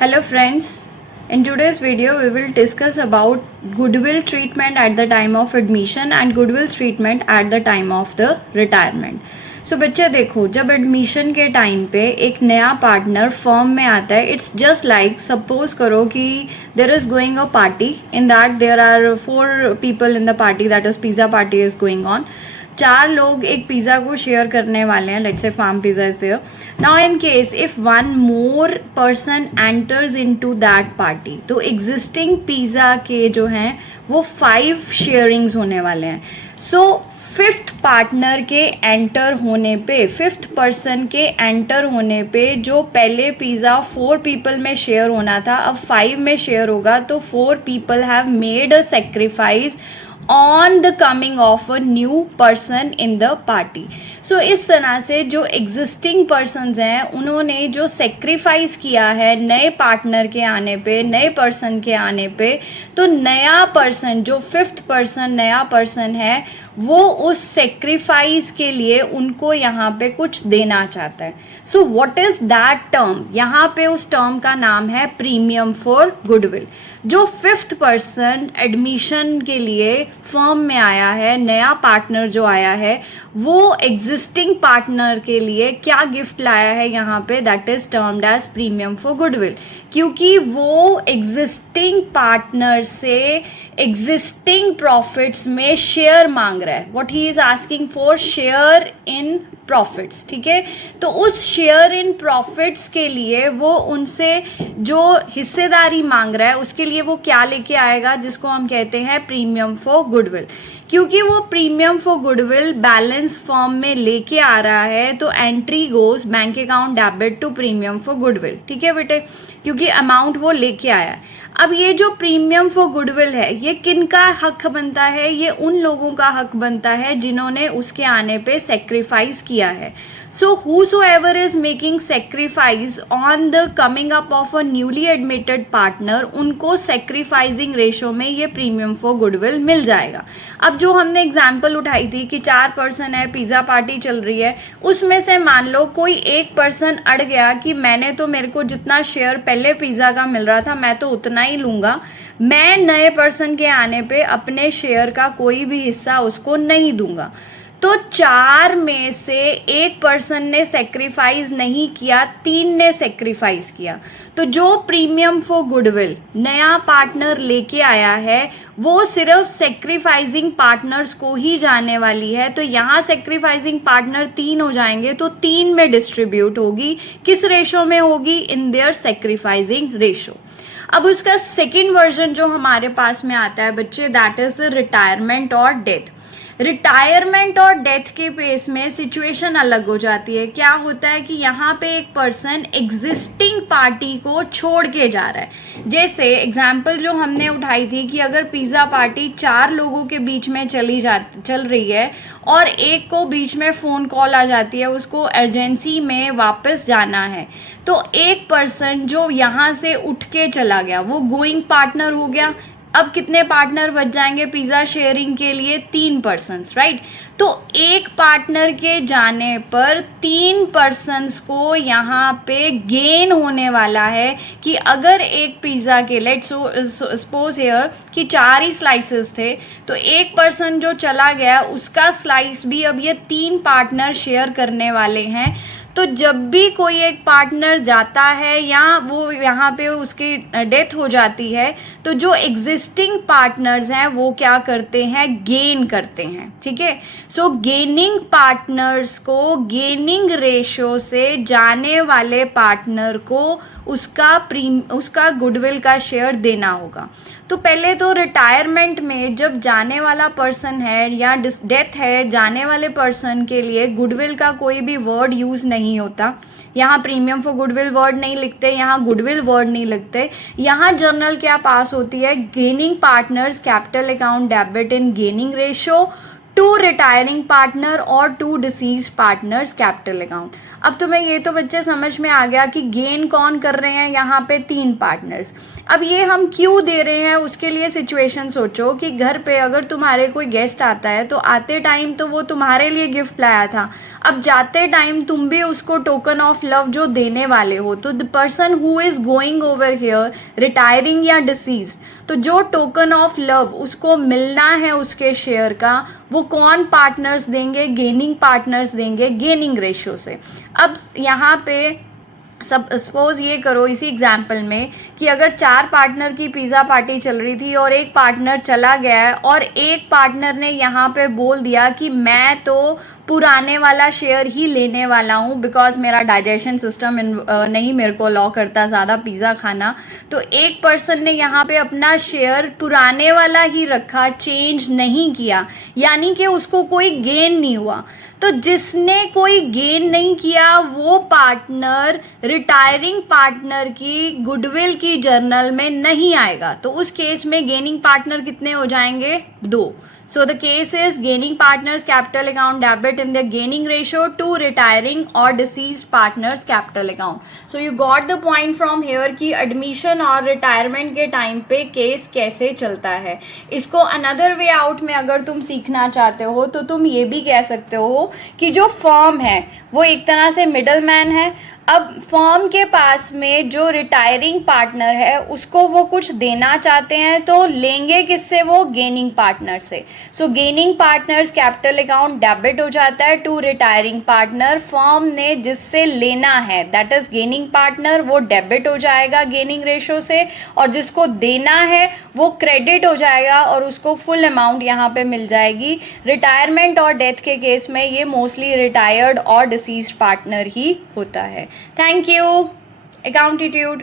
Hello friends, in today's video we will discuss about goodwill treatment at the time of admission and goodwill treatment at the time of the retirement. So बच्चे देखो, जब admission के time पे एक नया partner firm में आता है, इट्स जस्ट लाइक सपोज करो कि there is going a party, in that there are 4 people in the party, that is pizza party is going on. 4 लोग एक पिज़्ज़ा को शेयर करने वाले हैं. Let's say form pizza is there. Now in case if one more person enters into that party, तो existing pizza के जो हैं वो 5 शेयरिंग्स होने वाले हैं. सो 5th पार्टनर के एंटर होने पे, 5th पर्सन के एंटर होने पे जो पहले पिज़्ज़ा 4 people में शेयर होना था अब 5 में शेयर होगा. तो 4 people have made a sacrifice on the coming of a new person in the party. So इस तरह से जो existing persons हैं उन्होंने जो sacrifice किया है नए पार्टनर के आने पे, नए पर्सन के आने पे, तो नया पर्सन जो 5th पर्सन नया पर्सन है वो उस सेक्रीफाइस के लिए उनको यहाँ पे कुछ देना चाहता है. So what is that term? यहाँ पे उस टर्म का नाम है प्रीमियम फॉर गुडविल. जो 5th पर्सन एडमिशन के लिए फर्म में आया है, नया पार्टनर जो आया है, वो एग्जिस्टिंग पार्टनर के लिए क्या गिफ्ट लाया है यहाँ पे, that is termed as premium for goodwill. क्योंकि वो एग्जिस्टिंग पार्टनर से एग्जिस्टिंग प्रॉफिट्स में शेयर मांग रहा है. What he is asking for share in profits. ठीक है, तो उस शेयर इन प्रॉफिट्स के लिए वो उनसे जो हिस्सेदारी मांग रहा है उसके लिए वो क्या लेके आएगा, जिसको हम कहते हैं प्रीमियम फॉर गुडविल. क्योंकि वो premium for goodwill balance form में लेके आ रहा है तो entry goes bank account debit to premium for goodwill. ठीक है बेटे, क्योंकि अमाउंट वो लेके आया है. अब ये जो प्रीमियम फॉर गुडविल है ये किनका हक बनता है? ये उन लोगों का हक बनता है जिन्होंने उसके आने पे सेक्रीफाइस किया है. सो whosoever is making sacrifice on the coming up of a newly admitted partner, उनको sacrificing ratio में ये प्रीमियम फॉर गुडविल मिल जाएगा. अब जो हमने एग्जाम्पल उठाई थी कि 4 पर्सन है, पिज़्ज़ा पार्टी चल रही है, उसमें से मान लो कोई एक पर्सन अड़ गया कि मैंने तो, मेरे को जितना शेयर पहले पिज़्ज़ा का मिल रहा था मैं तो उतना ही लूँगा, मैं नए पर्सन के आने पे अपने शेयर का कोई भी हिस्सा उसको नहीं दूंगा. तो 4 में से एक पर्सन ने सेक्रीफाइस नहीं किया, 3 ने सेक्रीफाइस किया. तो जो प्रीमियम फॉर गुडविल नया पार्टनर लेके आया है वो सिर्फ सेक्रीफाइसिंग पार्टनर्स को ही जाने वाली है. तो यहाँ सेक्रीफाइसिंग पार्टनर 3 हो जाएंगे, तो 3 में डिस्ट्रीब्यूट होगी. किस रेशो में होगी? In their sacrificing ratio. अब उसका सेकेंड वर्जन जो हमारे पास में आता है बच्चे, दैट इज द रिटायरमेंट और डेथ. रिटायरमेंट और डेथ के पेस में सिचुएशन अलग हो जाती है. क्या होता है कि यहाँ पे एक पर्सन एग्जिस्टिंग पार्टी को छोड़ के जा रहा है. जैसे एग्जाम्पल जो हमने उठाई थी कि अगर पिज़्ज़ा पार्टी 4 लोगों के बीच में चल रही है और एक को बीच में फ़ोन कॉल आ जाती है, उसको अर्जेंसी में वापस जाना है, तो एक पर्सन जो यहाँ से उठ के चला गया वो गोइंग पार्टनर हो गया. अब कितने पार्टनर बच जाएंगे पिज़्ज़ा शेयरिंग के लिए? 3 पर्सन्स, राइट. तो एक पार्टनर के जाने पर 3 पर्सन्स को यहाँ पे गेन होने वाला है कि अगर एक पिज़्ज़ा के, लेट्स सपोज हियर कि 4 ही स्लाइसेस थे, तो एक पर्सन जो चला गया उसका स्लाइस भी अब ये 3 पार्टनर शेयर करने वाले हैं. तो जब भी कोई एक पार्टनर जाता है या वो यहाँ पे उसकी डेथ हो जाती है, तो जो एग्जिस्टिंग पार्टनर्स हैं वो क्या करते हैं? गेन करते हैं. ठीक है, सो गेनिंग पार्टनर्स को गेनिंग रेशो से जाने वाले पार्टनर को उसका गुडविल का शेयर देना होगा. तो पहले तो रिटायरमेंट में जब जाने वाला पर्सन है या डेथ है, जाने वाले पर्सन के लिए गुडविल का कोई भी वर्ड यूज नहीं होता. यहाँ प्रीमियम फॉर गुडविल वर्ड नहीं लिखते, यहाँ गुडविल वर्ड नहीं लिखते. यहाँ जर्नल क्या पास होती है? Gaining partners capital account debit in gaining ratio to retiring partner और to deceased partners capital account. अब तुम्हें ये तो बच्चे समझ में आ गया कि गेन कौन कर रहे हैं यहाँ पे, 3 पार्टनर्स। अब ये हम क्यों दे रहे हैं उसके लिए सिचुएशन सोचो कि घर पे अगर तुम्हारे कोई गेस्ट आता है तो आते टाइम तो वो तुम्हारे लिए गिफ्ट लाया था, अब जाते टाइम तुम भी उसको टोकन ऑफ लव जो देने वाले हो, तो the person who is going over here retiring या डिसीज्ड, तो जो टोकन ऑफ लव उसको मिलना है उसके शेयर का, वो कौन पार्टनर्स देंगे, गेनिंग पार्टनर्स देंगे गेनिंग रेशियो से। अब यहाँ पे सपोज ये करो इसी एग्जाम्पल में कि अगर 4 पार्टनर की पिज़्ज़ा पार्टी चल रही थी और एक पार्टनर चला गया है और एक पार्टनर ने यहाँ पे बोल दिया कि मैं तो पुराने वाला शेयर ही लेने वाला हूँ बिकॉज मेरा डाइजेशन सिस्टम नहीं मेरे को अलाउ करता ज़्यादा पिज़्ज़ा खाना, तो एक पर्सन ने यहाँ पे अपना शेयर पुराने वाला ही रखा, चेंज नहीं किया, यानी कि उसको कोई गेन नहीं हुआ। तो जिसने कोई गेन नहीं किया वो पार्टनर रिटायरिंग पार्टनर की गुडविल की जर्नल में नहीं आएगा, तो उस केस में गेनिंग पार्टनर कितने हो जाएंगे, 2। So the case is gaining partners capital account debit in their gaining ratio to retiring or deceased partners capital account. So you got the point from here कि admission और retirement के time पे case कैसे चलता है। इसको another way out में अगर तुम सीखना चाहते हो तो तुम ये भी कह सकते हो कि जो फर्म है वो एक तरह से मिडल मैन है। अब फर्म के पास में जो रिटायरिंग पार्टनर है उसको वो कुछ देना चाहते हैं तो लेंगे किससे, वो गेनिंग पार्टनर से। So gaining partners capital account debit हो जाता है टू रिटायरिंग पार्टनर, फर्म ने जिससे लेना है दैट इज गेनिंग पार्टनर वो डेबिट हो जाएगा गेनिंग रेशो से, और जिसको देना है वो क्रेडिट हो जाएगा और उसको फुल अमाउंट यहाँ पे मिल जाएगी। रिटायरमेंट और डेथ के केस में ये मोस्टली रिटायर्ड और डिसीज्ड पार्टनर ही होता है। Thank you, Accountitude.